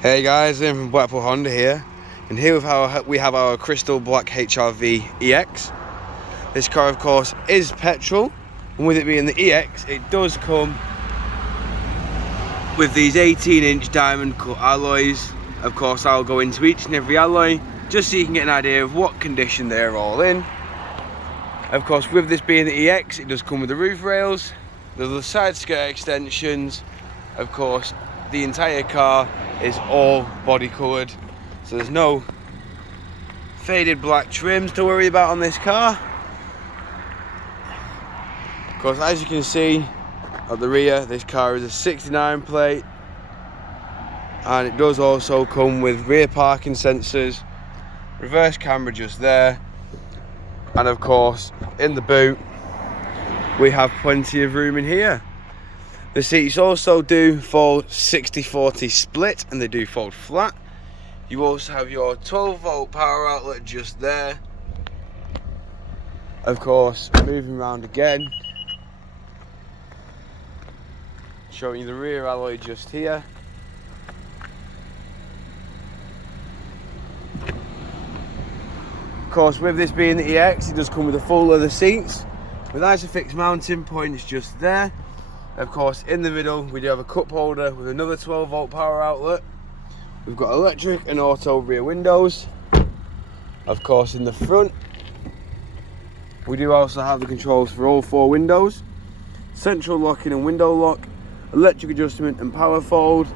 Hey guys, I'm from Blackpool Honda here, and here we have our crystal black HRV EX. This car of course is petrol, and with it being the EX, it does come with these 18-inch diamond cut alloys. Of course I'll go into each and every alloy just so you can get an idea of what condition they're all in. Of course, with this being the EX, it does come with the roof rails, the side skirt extensions. Of course, the entire car is all body coloured, so there's no faded black trims to worry about on this car. Of course, as you can see at the rear, this car is a 69 plate, and it does also come with rear parking sensors, reverse camera just there, and of course in the boot we have plenty of room in here. The seats also do fold 60-40 split, and they do fold flat. You also have your 12-volt power outlet just there. Of course, moving around again, showing you the rear alloy just here. Of course, with this being the EX, it does come with the full leather seats with ISOFIX mounting points just there. Of course, in the middle we do have a cup holder with another 12-volt power outlet. We've got electric and auto rear windows. Of course, in the front we do also have the controls for all 4 windows, central locking and window lock, electric adjustment and power fold.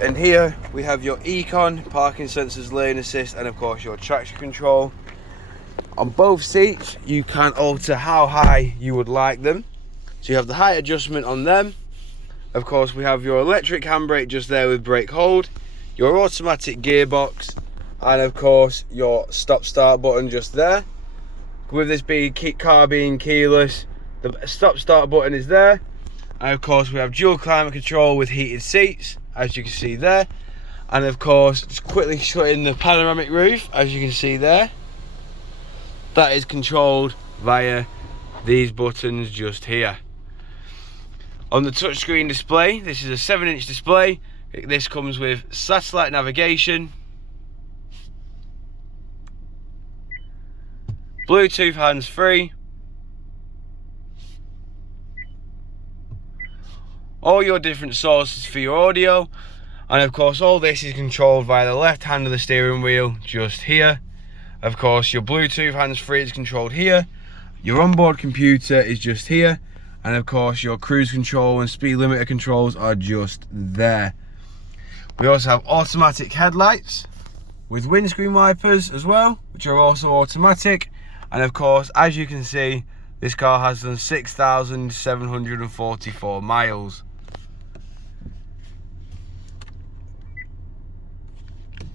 And here we have your Econ, parking sensors, lane assist, and of course your traction control. On both seats you can alter how high you would like them. So you have the height adjustment on them. Of course, we have your electric handbrake just there with brake hold, your automatic gearbox, and of course your stop start button just there. With this car being keyless, the stop start button is there. And of course we have dual climate control with heated seats, as you can see there. And of course, just quickly shutting the panoramic roof, as you can see there. That is controlled via these buttons just here. On the touchscreen display, this is a 7-inch display. This comes with satellite navigation, Bluetooth hands-free, all your different sources for your audio, and of course all this is controlled via the left hand of the steering wheel just here. Of course your Bluetooth hands-free is controlled here, your onboard computer is just here, and of course your cruise control and speed limiter controls are just there. We also have automatic headlights with windscreen wipers as well, which are also automatic. And of course, as you can see, this car has done 6,744 miles.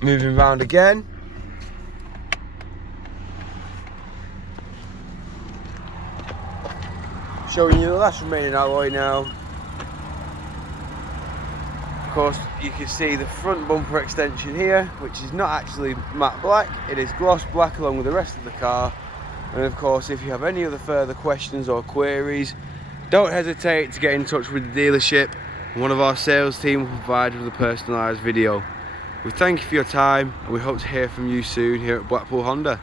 Moving round again, showing you the last remaining alloy now. Of course, you can see the front bumper extension here, which is not actually matte black, it is gloss black along with the rest of the car. And of course, if you have any other further questions or queries, don't hesitate to get in touch with the dealership, and one of our sales team will provide you with a personalised video. We thank you for your time, and we hope to hear from you soon here at Blackpool Honda.